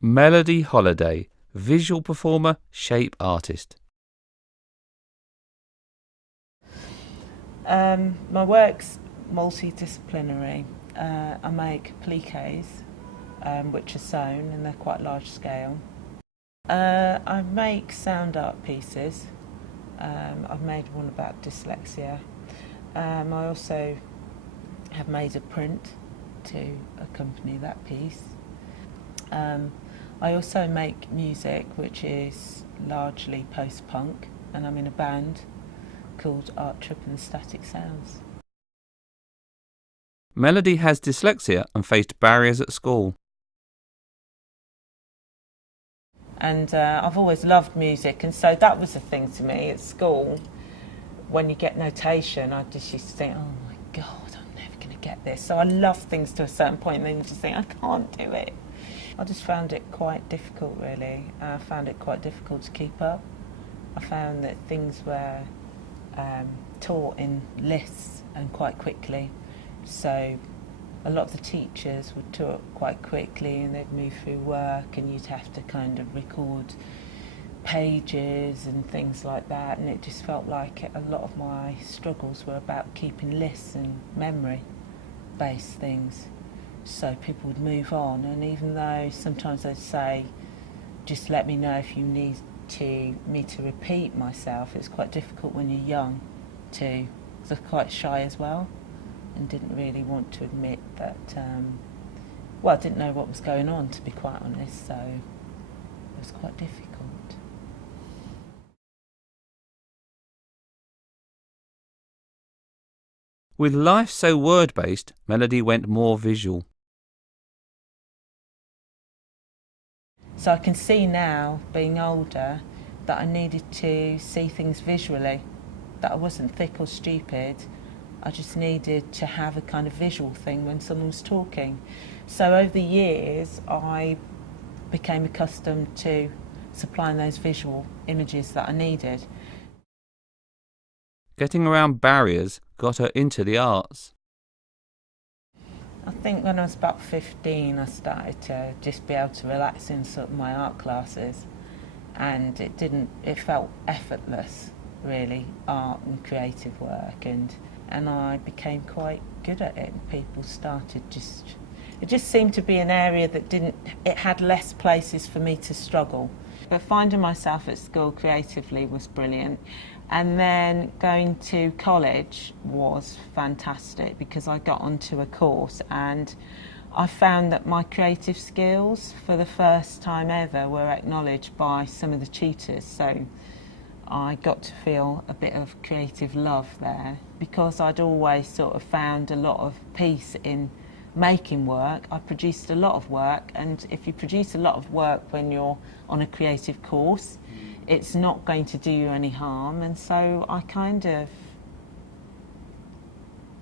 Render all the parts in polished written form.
Melodie Holliday, visual performer, shape artist. My work's multidisciplinary. I make appliques, which are sewn and they're quite large scale. I make sound art pieces. I've made one about dyslexia. I also have made a print to accompany that piece. I also make music which is largely post-punk, and I'm in a band called Art Trip and Static Sounds. Melodie has dyslexia and faced barriers at school. And I've always loved music, and so that was a thing to me at school. When you get notation, I just used to think, oh my God, I'm never going to get this. So I love things to a certain point, and then you just think, I can't do it. I just found it quite difficult, really. I found it quite difficult to keep up. I found that things were taught in lists and quite quickly. So a lot of the teachers would talk quite quickly and they'd move through work, and you'd have to kind of record pages and things like that, and it just felt like a lot of my struggles were about keeping lists and memory-based things. So people would move on, and even though sometimes they'd say, just let me know if you need me to repeat myself, it's quite difficult when you're young too, because I'm quite shy as well and didn't really want to admit that, I didn't know what was going on, to be quite honest, so it was quite difficult. With life so word-based, Melodie went more visual. So I can see now, being older, that I needed to see things visually, that I wasn't thick or stupid. I just needed to have a kind of visual thing when someone was talking. So over the years, I became accustomed to supplying those visual images that I needed. Getting around barriers got her into the arts. I think when I was about 15, I started to just be able to relax in sort of my art classes, and it felt effortless, really, art and creative work, and I became quite good at it, and people started it just seemed to be an area that it had less places for me to struggle. But finding myself at school creatively was brilliant. And then going to college was fantastic because I got onto a course and I found that my creative skills for the first time ever were acknowledged by some of the tutors. So I got to feel a bit of creative love there because I'd always sort of found a lot of peace in making work. I produced a lot of work, and if you produce a lot of work when you're on a creative course, it's not going to do you any harm. And so I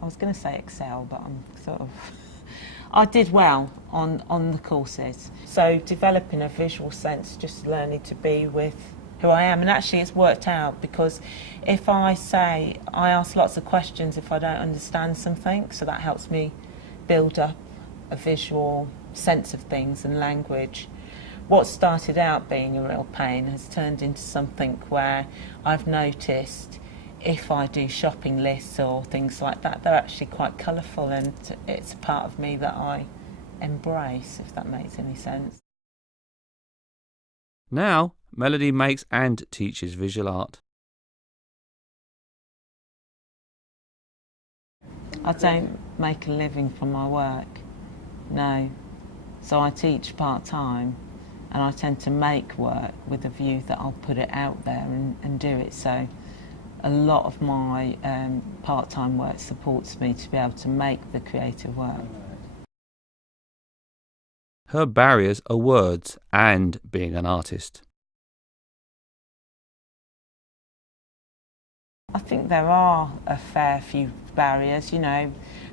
was going to say excel, but I did well on the courses. So developing a visual sense, just learning to be with who I am. And actually it's worked out because if I ask lots of questions if I don't understand something, so that helps me build up a visual sense of things and language. What started out being a real pain has turned into something where I've noticed if I do shopping lists or things like that, they're actually quite colourful, and it's a part of me that I embrace, if that makes any sense. Now, Melodie makes and teaches visual art. I don't make a living from my work, no. So I teach part-time, and I tend to make work with a view that I'll put it out there and do it. So a lot of my part-time work supports me to be able to make the creative work. Her barriers are words and being an artist. I think there are a fair few barriers,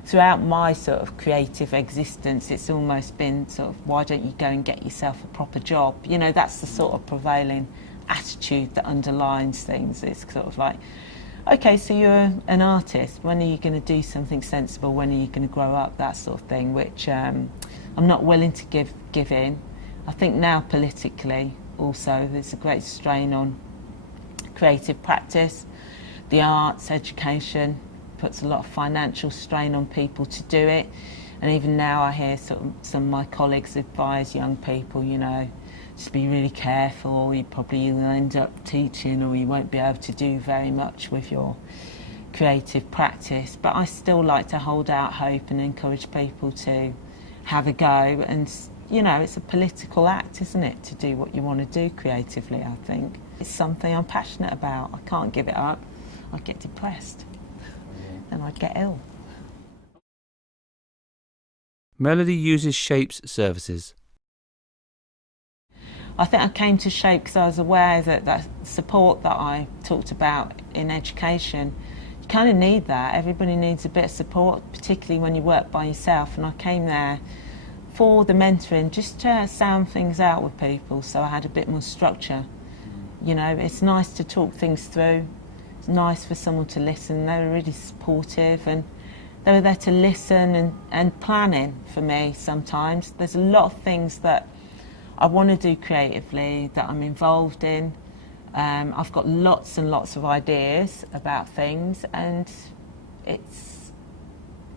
throughout my sort of creative existence. It's almost been sort of, why don't you go and get yourself a proper job? That's the sort of prevailing attitude that underlines things. It's sort of like, okay, so you're an artist, when are you going to do something sensible, when are you going to grow up, that sort of thing, which I'm not willing to give in. I think now politically also there's a great strain on creative practice. The arts, education puts a lot of financial strain on people to do it. And even now I hear some of my colleagues advise young people, you know, just be really careful, you probably will end up teaching or you won't be able to do very much with your creative practice. But I still like to hold out hope and encourage people to have a go. And, you know, it's a political act, isn't it, to do what you want to do creatively, I think. It's something I'm passionate about. I can't give it up. I'd get depressed and I'd get ill. Melodie uses Shape's services. I think I came to Shape because I was aware that that support that I talked about in education, you kind of need that. Everybody needs a bit of support, particularly when you work by yourself. And I came there for the mentoring, just to sound things out with people, so I had a bit more structure. You know, it's nice to talk things through. It's nice for someone to listen. They were really supportive and they were there to listen and planning for me sometimes. There's a lot of things that I want to do creatively that I'm involved in. I've got lots and lots of ideas about things, and it's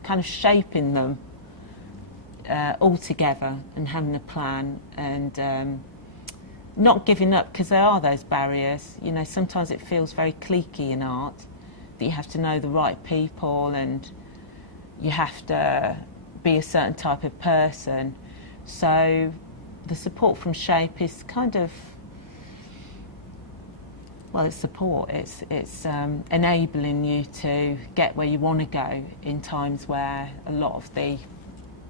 kind of shaping them all together and having a plan and not giving up, because there are those barriers. You know, sometimes it feels very cliquey in art, that you have to know the right people and you have to be a certain type of person. So the support from Shape is kind of, well, it's support. It's enabling you to get where you want to go in times where a lot of the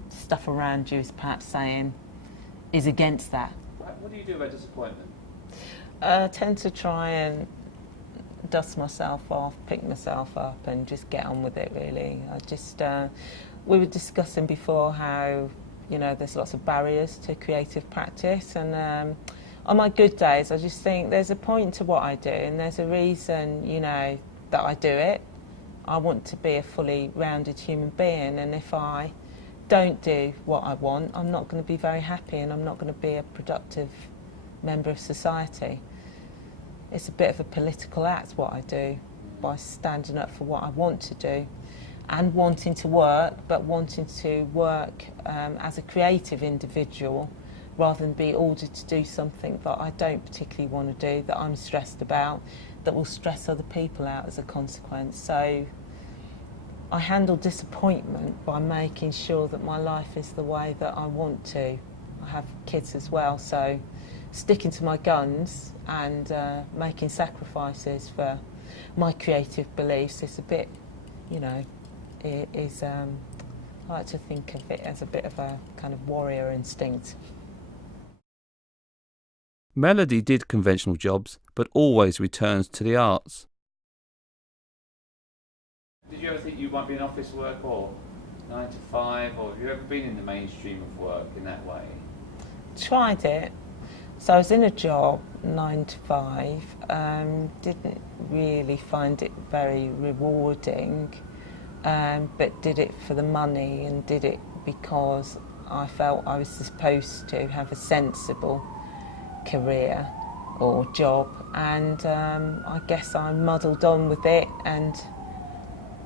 stuff around you is perhaps saying is against that. What do you do about disappointment? I tend to try and dust myself off, pick myself up and just get on with it, really. I just, we were discussing before how, you know, there's lots of barriers to creative practice, and on my good days I just think there's a point to what I do and there's a reason, you know, that I do it. I want to be a fully rounded human being, and if I don't do what I want, I'm not going to be very happy and I'm not going to be a productive member of society. It's a bit of a political act what I do, by standing up for what I want to do and wanting to work, but wanting to work as a creative individual rather than be ordered to do something that I don't particularly want to do, that I'm stressed about, that will stress other people out as a consequence. So I handle disappointment by making sure that my life is the way that I want to. I have kids as well, so sticking to my guns and making sacrifices for my creative beliefs is a bit, you know, it is, I like to think of it as a bit of a kind of warrior instinct. Melodie did conventional jobs, but always returns to the arts. Did you ever think you might be in office work or 9 to 5, or have you ever been in the mainstream of work in that way? Tried it. So I was in a job, 9 to 5, didn't really find it very rewarding, but did it for the money and did it because I felt I was supposed to have a sensible career or job, and I guess I muddled on with it, and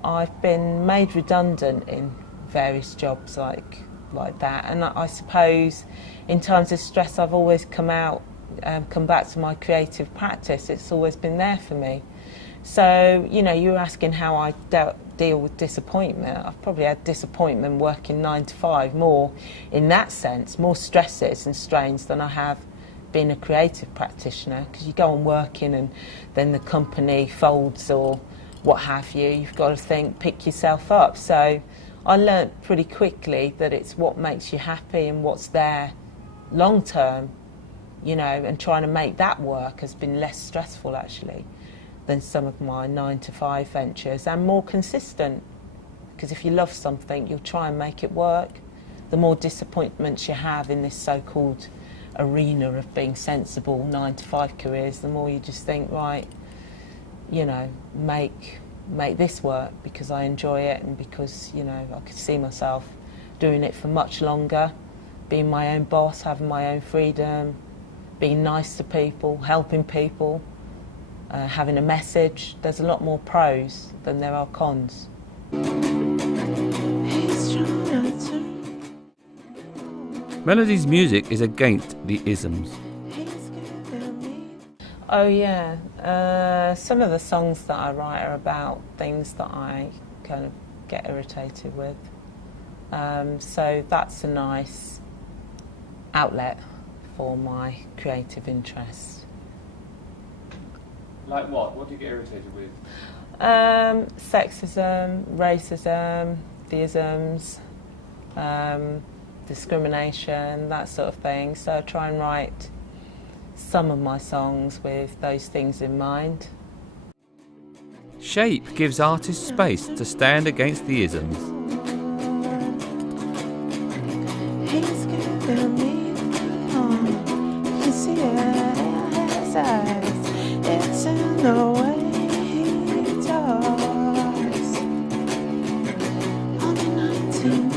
I've been made redundant in various jobs like that, and I suppose in times of stress I've always come back to my creative practice. It's always been there for me. So, you know, you were asking how I deal with disappointment. I've probably had disappointment working 9 to 5, more in that sense, more stresses and strains than I have being a creative practitioner, because you go on working and then the company folds or what have you. You've got to pick yourself up. So I learnt pretty quickly that it's what makes you happy and what's there long term, you know, and trying to make that work has been less stressful actually than some of my 9 to 5 ventures, and more consistent, because if you love something you'll try and make it work. The more disappointments you have in this so-called arena of being sensible 9 to 5 careers, the more you just think, right, you know, make this work because I enjoy it and because, you know, I could see myself doing it for much longer. being my own boss, having my own freedom, being nice to people, helping people, having a message. There's a lot more pros than there are cons. Melodie's music is against the isms. Oh yeah, some of the songs that I write are about things that I kind of get irritated with. So that's a nice outlet for my creative interests. Like what? What do you get irritated with? Sexism, racism, the isms, discrimination, that sort of thing. So I try and write some of my songs with those things in mind. Shape gives artists space to stand against the isms. He's giving me you see his eyes, it's in the way he talks. Only 19